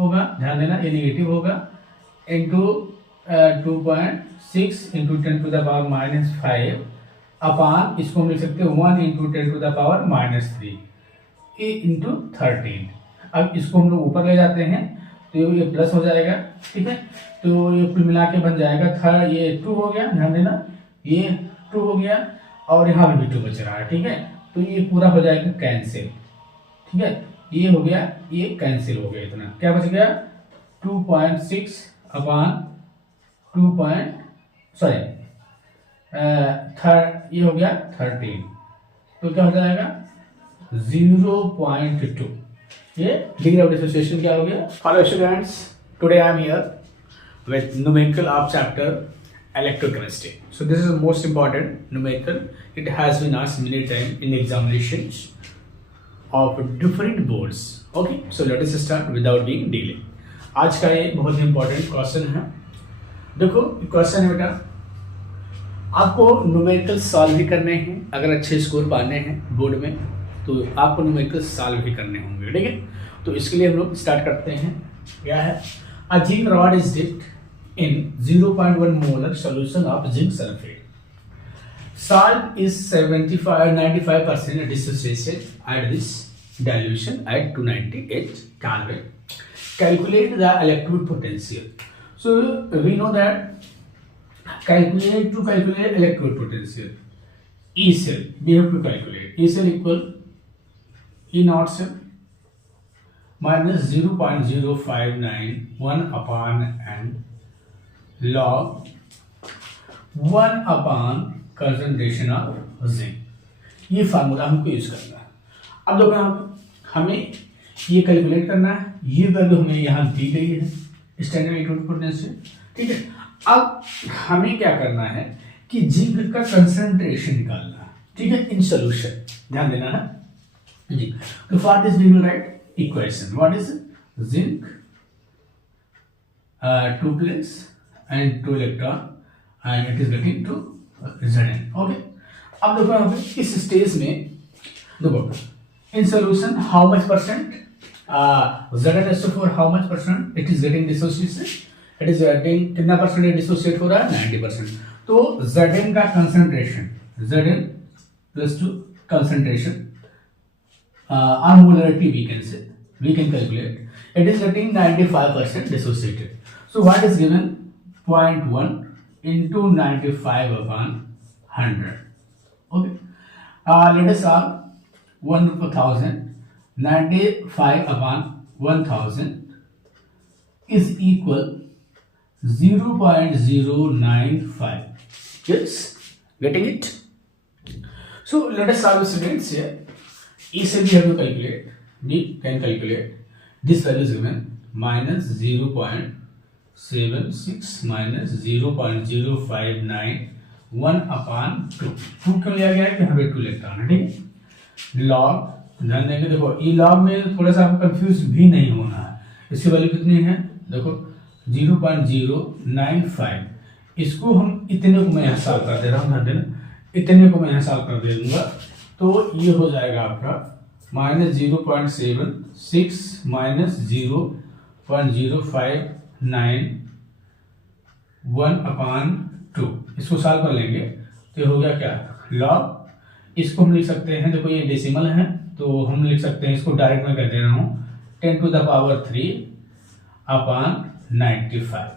होगा, ध्यान देना ये नेगेटिव होगा, इंटू 2.6 इंटू 10⁻⁻5 अपान इसको हम लिख सकते हैं 1 इंटू 10⁻³ ये इंटू 13। अब इसको हम लोग ऊपर ले जाते हैं तो ये प्लस हो जाएगा, ठीक है। तो ये कुल मिला के बन जाएगा ये 2 हो गया, ध्यान देना ये 2 हो गया और यहाँ भी 2 बच रहा है, ठीक है। तो ये पूरा हो जाएगा कैंसिल, ठीक है। ये हो गया, ये कैंसिल हो गया, इतना क्या बच गया 2.6 अपान ये हो गया 13, तो क्या हो जाएगा 0.2। ये डिग्री ऑफ डिसोसिएशन क्या हो गया। Hello students, today I am here with numerical of chapter electrochemistry. So this is the most important numerical. It has been asked many times in examinations of different boards. Okay, so let us start without being delay. आज का ये बहुत ही important question है। देखो question है बेटा, आपको numerical solve भी करने हैं, अगर अच्छे स्कोर पाने हैं बोर्ड में तो आपको न्यूमेरिकल सॉल्व भी करने होंगे, ठीक है। तो इसके लिए हम लोग स्टार्ट करते हैं। क्या है, a zinc rod is dipped in 0.1 molar solution of zinc sulfate. Salt is 95% dissociated at this dilution at 298 Kelvin. Calculate the electrode potential. So we know that to calculate electrode potential, E cell we have to calculate. E cell equal E naught cell minus 0.0591 upon n log 1 upon concentration of zinc. ये formula हमको use करना है। अब देखो यहाँ हमें ये calculate करना है, ये वैल्यू हमें यहाँ दी गई है स्टैंडर्ड इलेक्ट्रोड पोटेंशियल, ठीक है। अब हमें क्या करना है कि जिंक का कंसंट्रेशन निकालना है, ठीक है, इन सोल्यूशन, ध्यान देना है जी। तो for this we will write equation, what is zinc 2 plus and 2 electron and it is getting to Zn. Okay, अब देखो यहाँ पे इस स्टेज में देखो in solution how much percent Zn/4 how much percent it is getting dissociated, it is getting कितना percent dissociate हो रहा है 90%। तो Zn का concentration Zn plus 2 concentration on molarity we can calculate, it is getting 95% dissociated. So what is given 0.1 into 95 upon 100. Okay. Let us solve 1 per 1000. 95 upon 1000 is equal 0.095. Yes, getting it? So let us solve students here. E cell we have to calculate. We can calculate. This value is given minus 0.76 minus 0.0591 upon 2 क्यों लिया गया है कि हमें 2 electron है, ठीक है। Log ध्यान देंगे, देखो ई लॉग में थोड़ा सा आपको कंफ्यूज भी नहीं होना है। इसकी वैल्यू कितनी है, देखो 0.095, इसको हम इतने को मैं यहाँ सॉल्व कर दे रहा हूँ, ध्यान देना इतने को मैं यहाँ सॉल्व कर दे दूंगा, तो ये हो जाएगा आपका माइनस 0.76 माइनस 0.059 अपॉन 2, इसको सॉल्व कर लेंगे तो हो गया क्या लॉग। इसको हम लिख सकते हैं, देखो ये डेसिमल है तो हम लिख सकते हैं, इसको डायरेक्ट में कर दे रहा हूँ 10⁻³ अपॉन 95,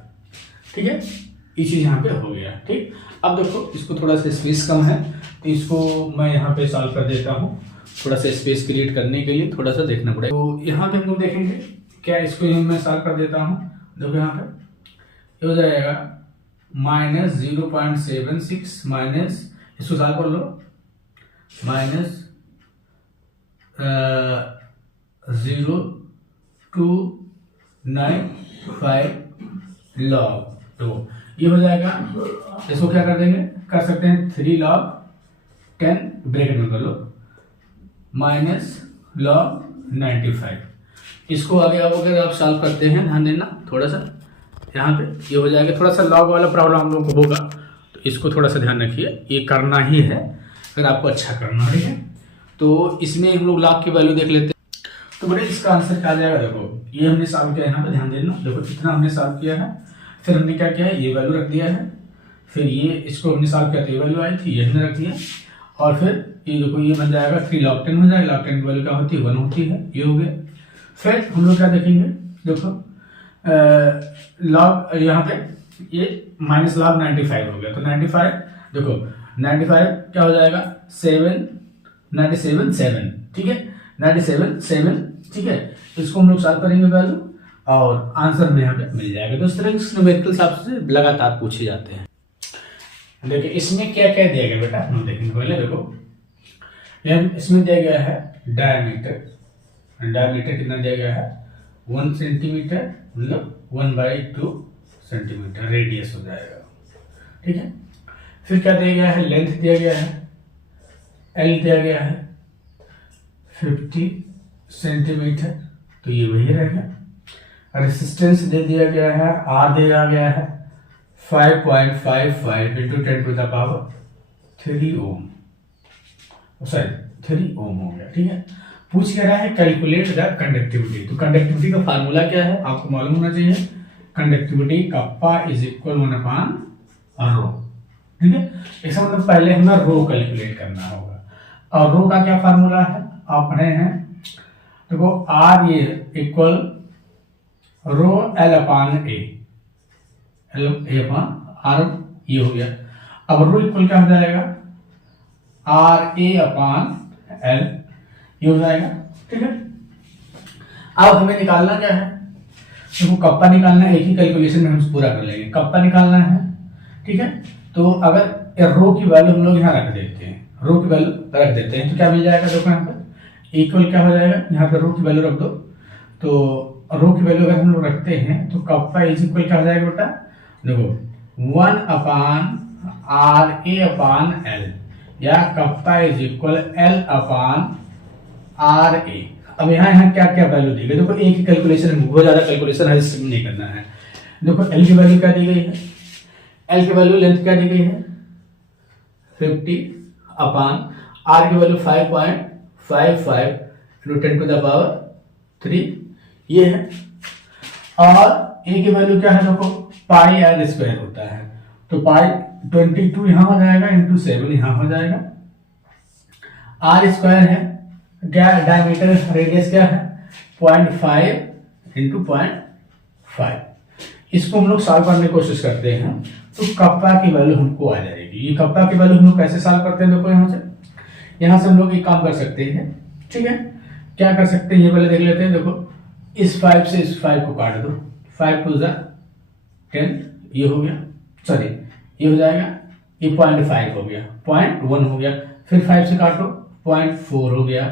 ठीक है। ये चीज यहाँ पे हो गया, ठीक। अब देखो इसको थोड़ा सा स्पेस कम है तो इसको मैं यहाँ पे सॉल्व कर देता हूँ, थोड़ा सा स्पेस क्रिएट करने के लिए थोड़ा सा देखना पड़ेगा। तो यहाँ पे हम लोग देखेंगे क्या, इसको मैं सॉल्व कर देता हूँ। देखो यहाँ पे हो जाएगा माइनस 0.76 माइनस, इसको सॉल्व कर लो, माइनस 0.295 लॉग, तो ये हो जाएगा। इसको क्या कर देंगे, कर सकते हैं 3 log 10 ब्रैकेट में कर लो माइनस log 95। इसको आगे अगर आप सॉल्व करते हैं, ध्यान देना थोड़ा सा यहाँ पे ये हो जाएगा, थोड़ा सा लॉग वाला प्रॉब्लम हम लोग को होगा तो इसको थोड़ा सा ध्यान रखिए, ये करना ही है अगर आपको अच्छा करना है। तो इसमें हम लोग लॉग की वैल्यू देख लेते हैं। तो बेटा इसका आंसर क्या आ जाएगा, देखो ये हमने सॉल्व किया है, यहाँ पे ध्यान देना, देखो इतना हमने सॉल्व किया है, फिर हमने क्या किया है, ये वैल्यू रख दिया है, फिर ये इसको हमने सॉल्व किया तो ये वैल्यू आई थी, ये हमने रख दिया, और फिर ये देखो ये बन जाएगा 3 log 10 हो जाएगा, log 10 की वैल्यू क्या होती है 1 होती है, ये हो गया। फिर हम लोग क्या देखेंगे, देखो लॉग यहाँ पे ये माइनस log 95 हो गया, तो 95 देखो 95 क्या हो जाएगा 97, ठीक है 97, ठीक है, इसको हम लोग सॉल्व करेंगे वैल्यू और आंसर में यहाँ पे मिल जाएगा। तो इस तरह के न्यूमेरिकल्स आपसे लगातार पूछे जाते हैं। देखिए इसमें क्या क्या दिया गया बेटा, हम देखेंगे पहले। देखो इसमें दिया गया है डायमीटर कितना दिया गया है 1 सेंटीमीटर, मतलब 1/2 सेंटीमीटर रेडियस हो जाएगा, ठीक है। फिर क्या दिया गया है, लेंथ दिया गया है, एल दिया गया है 50 सेंटीमीटर, तो ये वही रहेगा। रेसिस्टेंस दे दिया गया है, आर दिया गया है 5.55 इंटू 10⁻³ ओम, सॉरी 3 ओम हो गया, ठीक है। पूछ क्या रहा है, कैलकुलेट द कंडक्टिविटी। तो कंडक्टिविटी का फार्मूला क्या है आपको मालूम होना चाहिए, कंडक्टिविटी कप्पा इज इक्वल 1/ρ, ठीक है। इसका मतलब पहले हमें रो कैलकुलेट करना होगा, और रो का क्या फार्मूला है आप पढ़े हैं, देखो आर ये इक्वल रो L/A, L/R ये हो गया। अब रो इक्वल क्या हो जाएगा RA/L ये हो जाएगा, ठीक है। अब हमें निकालना क्या है, देखो कप्पा निकालना है, एक ही कैलकुलेशन में हम पूरा कर लेंगे, कप्पा निकालना है, ठीक है। तो अगर रो की वैल्यू हम लोग यहाँ रख देते हैं, रो की वैल्यू रख देते हैं तो क्या मिल जाएगा, देखो यहाँ पर इक्वल क्या हो जाएगा, यहाँ पर रो की वैल्यू रख दो, तो रो की वैल्यू अगर हम लोग रखते हैं तो कप्पा इज इक्वल क्या हो जाएगा बेटा, देखो 1/RA/L या कप्पा इज इक्वल L/RA। अब यहाँ क्या क्या वैल्यू दी गई, देखो एक ही कैलकुलेशन है, बहुत ज्यादा कैलकुलेशन है, इसमें नहीं करना है। देखो एल की वैल्यू क्या दी गई है, एल की वैल्यू लेंथ क्या दी गई है 50/R की वैल्यू 5.55 इंटू 10⁻³ ये है, और ए की वैल्यू क्या है, देखो πr² होता है, तो पाई 22 यहाँ हो जाएगा इंटू 7 यहाँ हो जाएगा, r² है क्या, डायमीटर रेडियस क्या है 0.5 इंटू 0.5। इसको हम लोग सॉल्व करने की कोशिश करते हैं तो कप्पा की वैल्यू हमको आ जाएगी। ये कप्पा की वैल्यू हम लोग कैसे सॉल्व करते हैं, देखो यहाँ से हम लोग एक काम कर सकते हैं, ठीक है। क्या कर सकते हैं ये पहले देख लेते हैं। देखो इस 5 से इस 5 को काट दो, 5 2 10 ये हो गया, सॉरी ये हो जाएगा, ये 0.5 हो गया, 0.1 हो गया, फिर 5 से काटो 0.4 हो गया,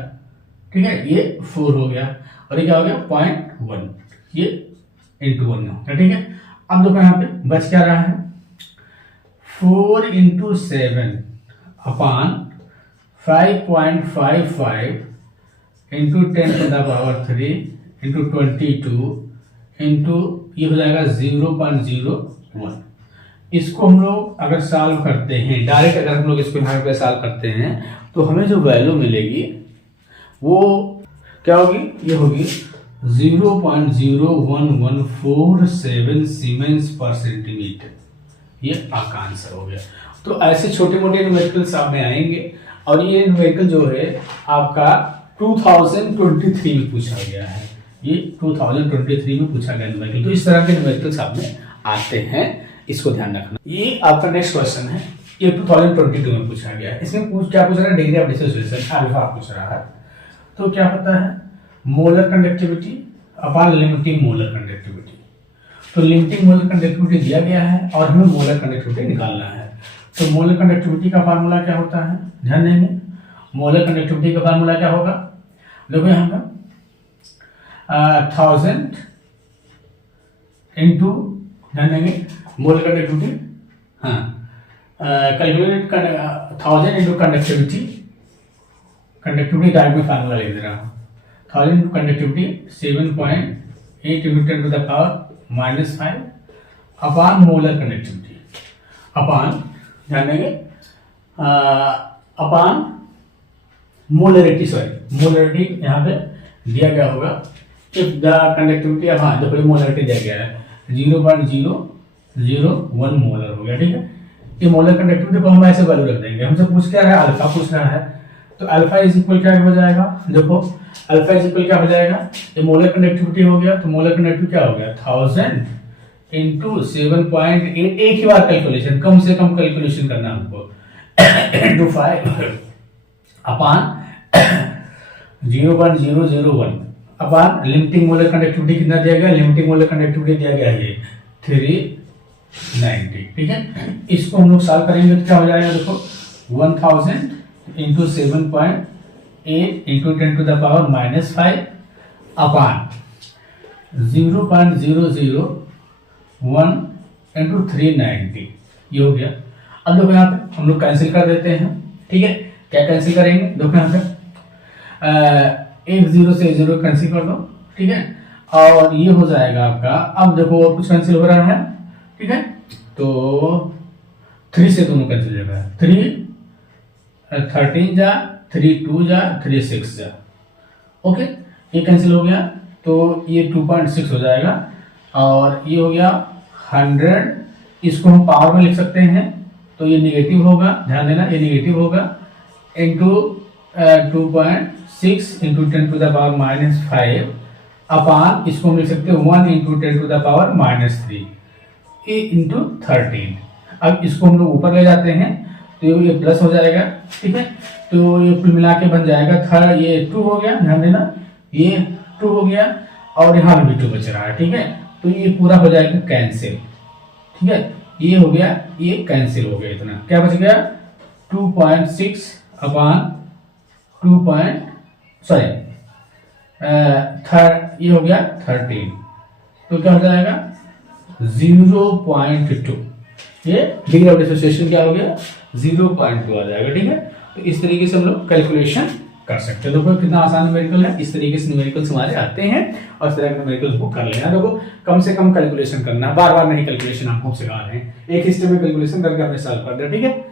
ठीक है, ये 4 हो गया, और ये क्या हो गया 0.1, ये इंटू 1 हो गया, ठीक है। अब देखो यहाँ पे बच क्या रहा है 4 इंटू 7/5.55 इंटू 10⁻³ इंटू 22 इंटू ये हो जाएगा 0.01। इसको हम लोग अगर सॉल्व करते हैं डायरेक्ट, अगर हम लोग इसको यहाँ पे सॉल्व करते हैं तो हमें जो वैल्यू मिलेगी वो क्या होगी, ये होगी 0.01147 सीमेंस पर सेंटीमीटर, ये आपका आंसर हो गया। तो ऐसे छोटे मोटे न्यूमेरिकल्स आप में आएंगे, और ये न्यूमेरिकल जो है आपका 2023 में पूछा गया है, ये 2023 में पूछा गया न्यूमेरिकल। तो इस तरह के न्यूमेरिकल्स आप में आते हैं, इसको ध्यान रखना। ये आपका नेक्स्ट क्वेश्चन है, ये 2022 में पूछा गया है। इसमें क्या पूछ रहा है, डिग्री ऑफ डिसोसिएशन अल्फा पूछ रहा है। तो क्या पता है molar conductivity upon limiting molar conductivity. तो लिमिटिंग मोलर कंडक्टिविटी दिया गया है और हमें मोलर कंडक्टिविटी निकालना है। तो मोलर कंडक्टिविटी का फार्मूला क्या होता है, ध्यान देंगे। मोलर कंडक्टिविटी का फार्मूला क्या होगा, देखो यहाँ पर 1000 इंटू, ध्यान देंगे मोलर कंडक्टिविटी, हाँ कैलकुलेट 1000 इंटू कंडक्टिविटी डायरेक्ट में फार्मूला लिख दे रहा हूँ। 1000 into conductivity 7.8 into 10⁻⁻5 upon molar conductivity, upon ध्यान देंगे अपॉन मोलरिटी, सॉरी मोलरिटी यहाँ पे दिया गया होगा इफ द कंडक्टिविटी अब हाँ देखो मोलरिटी दिया गया है 0.001 मोलर हो गया, ठीक है। ये मोलर कंडक्टिविटी को हम ऐसे वैल्यू रख देंगे। हमसे पूछ क्या रहा है, अल्फा पूछ रहा है, तो अल्फा इज इक्वल क्या हो जाएगा, देखो अल्फा इज इक्वल क्या हो जाएगा, ये मोलर कंडक्टिविटी हो गया, तो मोलर कंडक्टिविटी क्या हो गया 1000 इंटू 7.8, एक ही बार कैलकुलेशन, कम से कम कैलकुलेशन करना हमको, इंटू 5 अपान 0.001 अपान लिमिटिंग मोलर कंडक्टिविटी कितना दिया गया, लिमिटिंग मोलर कंडक्टिविटी दिया गया है 390, ठीक है। इसको हम लोग सॉल्व करेंगे तो क्या हो जाएगा, देखो 1000 into 7.8 into 10 to the power -5 upon 0.001 into 390, ये हो गया। अब देखो यहाँ पे हम लोग कैंसिल कर देते हैं, ठीक है। क्या कैंसिल करेंगे, देखो यहाँ पे 1 0 से 0 कैंसिल कर दो, ठीक है। और ये हो जाएगा आपका, अब देखो और कुछ कैंसिल हो रहा है, ठीक है। तो 3 से दोनों कैंसिल हो जाएगा, 3 13 जा, 3 2 जा, 3 6 जा, ओके। ये कैंसिल हो गया तो ये 2.6 हो जाएगा, और ये हो गया 100, इसको हम पावर में लिख सकते हैं, तो ये निगेटिव होगा, ध्यान देना ये निगेटिव होगा, into 2.6 into 10 to the power -5 upon, इसको हम लिख सकते हैं 1 into 10 to the power -3 into 13। अब इसको हम लोग ऊपर ले जाते हैं तो ये प्लस हो जाएगा, ठीक है। तो ये कुल मिला के बन जाएगा ये 2 हो गया, ध्यान देना ये 2 हो गया, और यहाँ भी 2 बच रहा है, ठीक है। तो ये पूरा हो जाएगा कैंसिल, ठीक है। ये हो गया, ये कैंसिल हो गया, इतना क्या बच गया 2.6 अपान 2. सॉरी ये हो गया 13, तो क्या हो जाएगा 0.2, ये डिग्री ऑफ डिसोसिएशन क्या हो गया 0.2 आ जाएगा, ठीक है। तो इस तरीके से हम लोग कैलकुलेशन कर सकते हैं। देखो कितना आसान न्यूमेरिकल है, इस तरीके से न्यूमेरिकल्स हमारे आते हैं, और इस तरह के न्यूमेरिकल्स को कर लेना। देखो कम से कम कैलकुलेशन करना, बार बार नहीं कैलकुलेशन हम खूब सिखा रहे हैं, एक हिस्से में कैलकुलेशन करके हमने सॉल्व कर दिया, ठीक है।